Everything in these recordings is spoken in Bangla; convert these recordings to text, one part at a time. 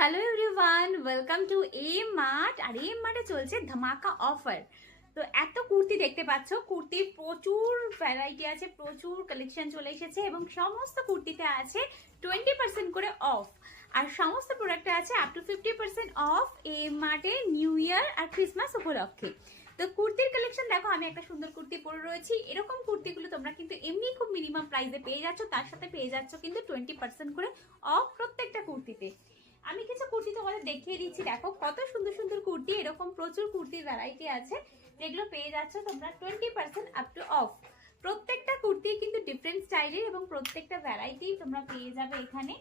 Hello everyone, welcome to M Mart. আর এম মার্টে চলছে ধামাকা অফার। তো এত কুর্তি দেখতে পাচ্ছ, কুর্তির প্রচুর ভ্যারাইটি আছে, প্রচুর কালেকশন চলে এসেছে এবং সমস্ত কুর্তিতে আছে 20% করে অফ। আর সমস্ত প্রোডাক্টে আছে আপ টু 50% অফ এম মার্টে নিউ ইয়ার আর ক্রিসমাস উপলক্ষে। তো কুর্তির কালেকশন দেখো, আমি একটা সুন্দর কুর্তি পরে রয়েছি। এরকম কুর্তিগুলো তোমরা কিন্তু এমনি খুব মিনিমাম প্রাইসে পেয়ে যাচ্ছ, তার সাথে পেয়ে যাচ্ছ কিন্তু 20% করে অফ প্রত্যেকটা কুর্তিতে। আমি কিছু কুর্তি তোমাদের দেখিয়ে দিচ্ছি, দেখো কত সুন্দর সুন্দর কুর্তি। এরকম প্রচুর কুর্তির ভ্যারাইটি আছে যেগুলো পেয়ে যাচ্ছ তোমরা 20% আপ টু অফ। প্রত্যেকটা কুর্তি কিন্তু ডিফারেন্ট স্টাইলের এবং প্রত্যেকটা ভ্যারাইটি তোমরা পেয়ে যাবে এখানে।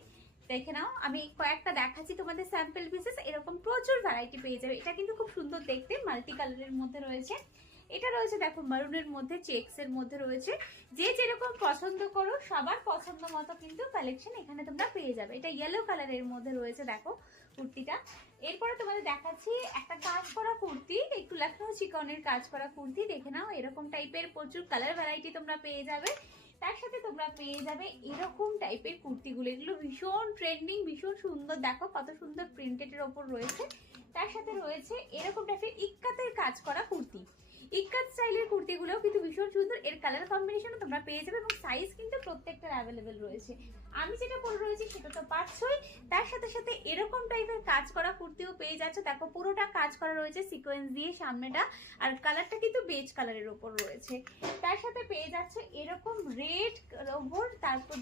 দেখে নাও, আমি কয়েকটা দেখাচ্ছি তোমাদের স্যাম্পল পিসেস। এরকম প্রচুর ভ্যারাইটি পেয়ে যাবে। এটা কিন্তু খুব সুন্দর দেখতে, মাল্টি কালারের মধ্যে রয়েছে। এটা রয়েছে দেখো মারুনের মধ্যে, চেক্স এর মধ্যে রয়েছে। যে যেরকম পছন্দ করো সবার পছন্দ মতো কিন্তু কালেকশন এখানে তোমরা পেয়ে যাবে। এটা ইয়েলো কালারের মধ্যে রয়েছে দেখো কুর্তিটা। এরপরে তোমাদের দেখাচ্ছি একটা কাজ করা কুর্তি, একটু লখনৌ চিকনের কাজ করা কুর্তি। দেখে নাও, এরকম টাইপের প্রচুর কালার ভ্যারাইটি তোমরা পেয়ে যাবে। তার সাথে তোমরা পেয়ে যাবে এরকম টাইপের কুর্তিগুলো। এগুলো ভীষণ ট্রেন্ডিং, ভীষণ সুন্দর। দেখো কত সুন্দর প্রিন্টেডের ওপর রয়েছে। তার সাথে রয়েছে এরকম টাইপের ইক্কাতের কাজ করা কুর্তি। ইক্কাত স্টাইলের কুর্তিগুলো কিন্তু ভীষণ সুন্দর। এর কালার কম্বিনেশনও তোমরা পেয়ে যাবে এবং সাইজ কিন্তু প্রত্যেকটার অ্যাভেলেবেল রয়েছে। আমি যেটা পরে রয়েছি সেটা তো পাচ্ছই। তার সাথে সাথে এরকম টাইপের কাজ করা কুর্তিও পেয়ে যাচ্ছে। দেখো পুরোটা কাজ করা রয়েছে সিকোয়েন্স দিয়ে সামনেটা, আর কালারটা কিন্তু বেজ কালারের ওপর রয়েছে। তার সাথে পেয়ে যাচ্ছে এরকম রেড ওপর, তারপর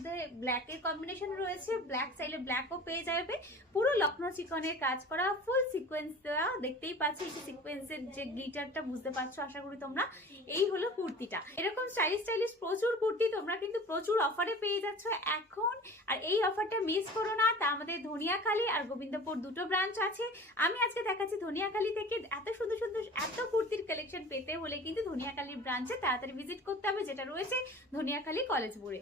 ব্ল্যাকের কম্বিনেশন রয়েছে। ব্ল্যাক চাইলে ব্ল্যাকও পেয়ে যাবে। পুরো লখনৌ চিকনের কাজ করা, ফুল সিকোয়েন্স দেওয়া। দেখতেই পাচ্ছ এই যে সিকোয়েন্সের যে গ্লিটারটা, বুঝতে পারছো আশা করি তোমরা। এই হলো কুর্তিটা। এরকম স্টাইলিশ স্টাইলিশ প্রচুর কুর্তি তোমরা কিন্তু প্রচুর অফারে পেয়ে যাচ্ছ এখন। আর এই অফারটা মিস করো না। তা আমাদের ধনিয়াখালী আর গোবিন্দপুর দুটো ব্রাঞ্চ আছে। আমি আজকে দেখাচ্ছি ধনিয়াখালী থেকে। এত সুন্দর সুন্দর এত কুর্তির কালেকশন পেতে হলে কিন্তু ধনিয়াখালীর ব্রাঞ্চে তাড়াতাড়ি ভিজিট করতে হবে, যেটা রয়েছে ধনিয়াখালী কলেজ মোড়ে।